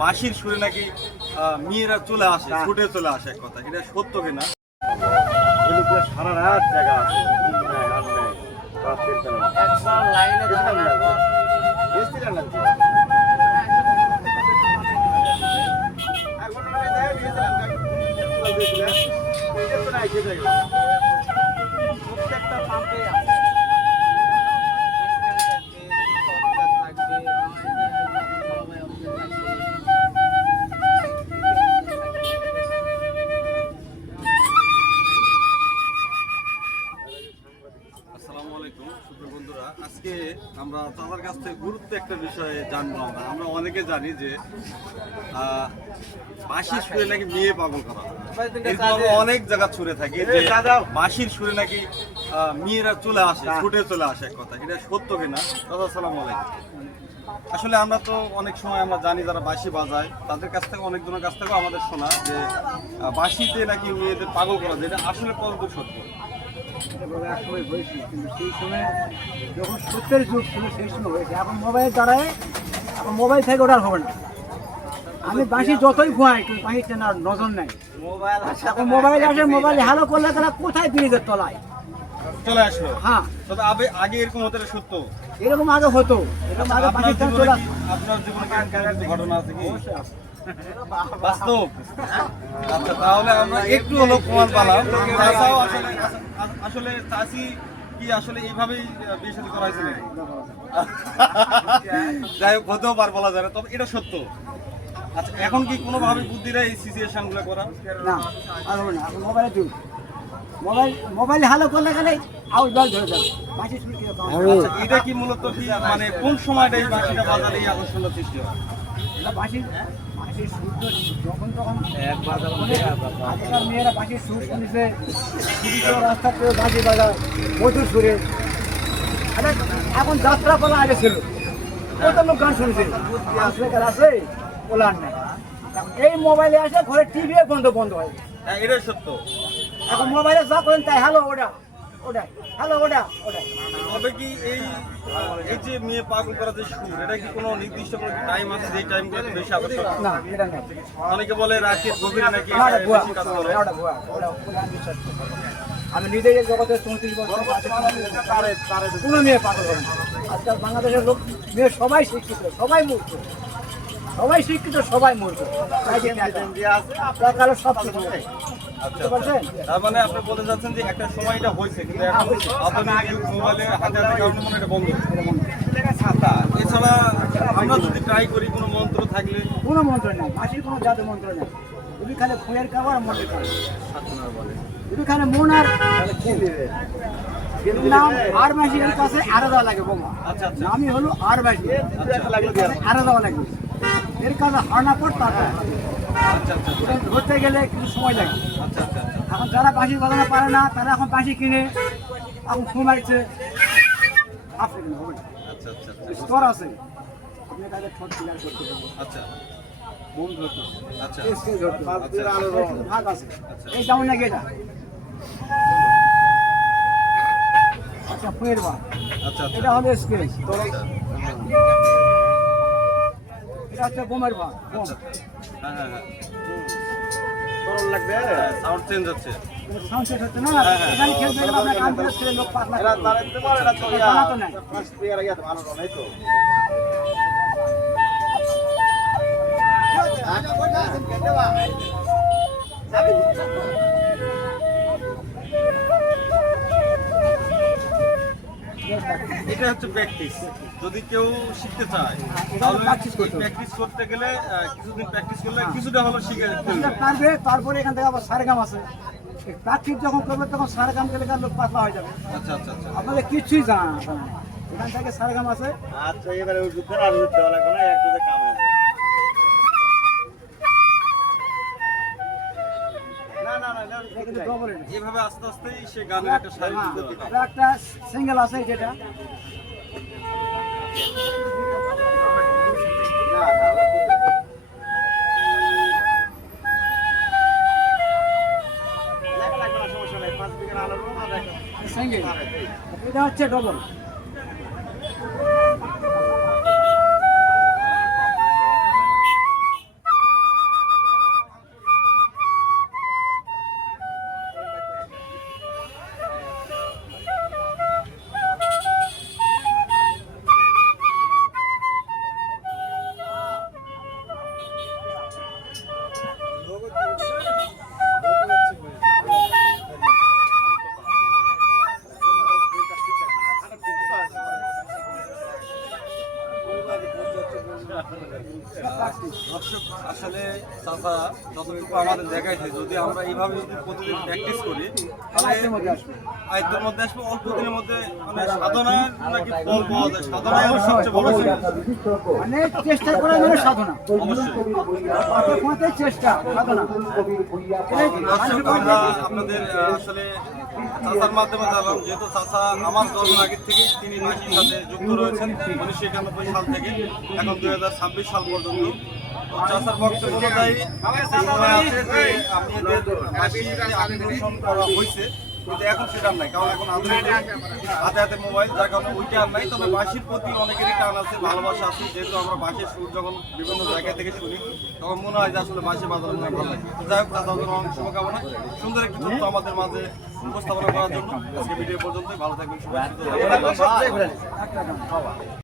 বাঁশির সুরে নাকি মেয়েরা চলে আসে, ছুটে চলে আসে, এক কথা, এটা সত্য কিনা? সারা রাত জায়গা আছে, একবার লাইনে দাঁড়ানোর পর প্রত্যেকটা পাম্পে আছে। আসসালামু আলাইকুম সুপ্রিয় বন্ধুরা, আজকে আমরা তাদের কাছ থেকে গুরুত্ব একটা বিষয়ে জানবো। আমরা অনেকে জানি যে বাঁশির সুরে নাকি মেয়ে পাগল করা হয়। এরকম আমরা অনেক জায়গা ছুড়ে থাকি যে বাঁশির সুরে নাকি মেয়েরা চলে আসে, ছুটে চলে আসে, এক কথা, এটা সত্য কিনা? দাদা আসসালামু আলাইকুম। আসলে আমরা তো অনেক সময় আমরা জানি যারা বাঁশি বাজায় তাদের কাছ থেকে, অনেকজনের কাছ থেকেও আমাদের শোনা যে বাঁশিতে নাকি মেয়েদের পাগল করা যায়, এটা আসলে কতদূর সত্য? একসময় হয়েছিল, কিন্তু সেই সময় যখন সত্যের যুগ ছিল সেই সময় হয়েছে। এখন মোবাইল দ্বারায়, এখন মোবাইল থেকে ওটা হবে না। আমি বাঁশি যতই ঘুমাই কিন্তু বাঁশি চেনার নজর নাই। এখন মোবাইল আসে, মোবাইল হ্যালো করলে তারা কোথায় ব্রিজের তলায় চলে আসলো। হ্যাঁ, তবে আগে এরকম হতে সত্য? এরকম আগে হতো, এরকম আগে বাঁশি চেনা চলে আসতো। আপনার জীবনে কিছু ঘটনা আছে কি বাস্তব? আচ্ছা, তাহলে আমরা একটু হলো প্রমাণ পেলাম। চাচাও আসলে চাচি কি আসলে এইভাবেই বিয়ে শাদী করা হয়েছিল? যাই হোক, হতেও পার, বলা যায় না, তবে এটা সত্য। আচ্ছা, এখন কি কোনোভাবে বুদ্ধিরা এই সিচুয়েশন গুলো করা? না, আর হবে না। এখন মোবাইলের যুগ, মোবাইল হ্যালো করলে গেলে আউট জল ধরে যাবে। বাঁশি শুনতে আচ্ছা, এটা কি মূলত কি মানে কোন সময়টা এই বাঁশিটা বাজালে এই আকর্ষণের সৃষ্টি হয়? বাঁশির সূর্য যখন তখন আগেকার মেয়েরা বাঁশির সুর শুনেছে, রাস্তাতে বাঁশি বাজায় প্রচুর সুরে। এখন যাত্রা পালা আগে ছিল, কত লোক গান শুনেছে, আছে ওলার নাই। এই মোবাইলে আসে ঘরে টিভি বন্ধ হয়। হ্যাঁ, এটাই সত্য। এখন মোবাইলে যা করেন তাই হ্যালো ওটাই হ্যালো ওটাই। তবে কি এই যে মেয়ে পাগল করা যে সুর, এটা কি কোনো নির্দিষ্ট কোনো টাইম আছে যে টাইমগুলোতে বেশি আকর্ষণ? না, এটা না। অনেকে বলে রাতের গভীরে নাকি বেশি কাজ করে। আমি নিজে এই জগতে 34 বছর কোনো মেয়ে পাগল করে না। আজকাল বাংলাদেশের লোক মেয়ে সবাই শিক্ষিত, সবাই মূর্খ, সবাই মূর্খ। আপনার সব কিছু আচ্ছা, তার মানে আপনি বলতে চাচ্ছেন যে একটা সময় এটা হয়েছে, কিন্তু এখন আধুনিক যুগ, মোবাইলের হাতে হাতে কারণে মনে হয় এটা বন্ধ। এছাড়া আমরা যদি ট্রাই করি কোনো মন্ত্র থাকলে? কোনো মন্ত্র নেই, বাঁশির কোনো জাদু মন্ত্র নেই। তুমি খালি ফুলের খাবার মন্ত্র খাবে, তুমি খালি মন আর নাম। আর বাঁশির কাছে আরো দেওয়া লাগে বোমা। আচ্ছা, নামই হলো আর বাঁশি, আরো দেওয়া লাগে। এর কাছে হারনা পর তারপর ধরতে গেলে কিছু সময় লাগে। এখন যারা বাঁশি বাজানো পারে না তারা এখন বাঁশি কিনে এখন ফোন মারছে। স্তর আছে, আপনি তাদের ঠোঁট ক্লিয়ার করতে পারবেন। আচ্ছা, মন ধরতে আচ্ছা, ভাগ আছে, এই যেমন নাকি এটা। আচ্ছা, ফুয়ের ভাগ, আচ্ছা, এটা হবে স্কেচ, এটা হচ্ছে বোমের ভাগ। হ্যাঁ, সাউন্ড চেঞ্জ হচ্ছে। সাউন্ড সেট হচ্ছে না, এখানে খেলতে গেলে আপনার কান করে ছেলে লোক পাতলা বানাতো নাই। এটা হচ্ছে প্র্যাকটিস। যদি কেউ শিখতে চায় তাহলে প্র্যাকটিস করতে গেলে কিছুদিন প্র্যাকটিস করলে কিছুটা হলো শিখে পারবে। তারপরে এখান থেকে আবার সারেগাম আছে, প্র্যাকটিস যখন করবে তখন সারেগাম গেলে লোক পাতলা হয়ে যাবে। আচ্ছা, আপনাদের কিছুই জানা না, এখান থেকে সারেগাম আছে। আচ্ছা, এবারে আর দেওয়া লাগবে না, এক দুটো কাম হয়ে যাবে। এভাবে আস্তে আস্তেই সে গানের একটা শারীরিক একটা সিঙ্গেল আছে যেটা সিঙ্গেল, এটা হচ্ছে ডবল। দর্শক আসলে চাচা যতটুকু আমাদের দেখাইছে যদি আমরা এইভাবে যদি প্রতিদিন প্র্যাকটিস করি তাহলে আয়ত্তের মধ্যে আসবে। আয়ত্তের মধ্যে আসবে, অল্প দিনের মধ্যে মানে সাধনা নাকি ফল পাওয়া যায়, সাধনাই আমার সবচেয়ে বড় জিনিস। মানে চেষ্টা করা মানে সাধনা, অবশ্যই পথে চেষ্টা সাধনা। দর্শক আমরা আপনাদের আসলে চাচার মাধ্যমে জানলাম, যেহেতু চাচা আমার জন্মের আগের থেকে তিনি মাসির সাথে যুক্ত রয়েছেন 1991 সাল থেকে এখন 2026 সাল পর্যন্ত। তো চাচার বক্তব্য অনুযায়ী সময় আছে যে আপনাদের মাসি যে আকর্ষণ করা হয়েছে, কিন্তু এখন সেটা আর নাই, কারণ এখন আধুনিক হাতে হাতে মোবাইল, যার কারণে ওইটা আর নাই। তবে বাঁশির প্রতি অনেকেরই টান আছে, ভালোবাসা আছে, যেহেতু আমরা বাঁশির সুর যখন বিভিন্ন জায়গা থেকে শুনি তখন মনে হয় যে আসলে বাঁশি বাজানো অনেক ভালো লাগে। তো যাই হোক, তাদের অনেক শুভকামনা, সুন্দর একটি তথ্য আমাদের মাঝে উপস্থাপনা করার জন্য আজকে ভিডিও পর্যন্ত। ভালো থাকবেন সবাই, সুস্থ থাকবেন।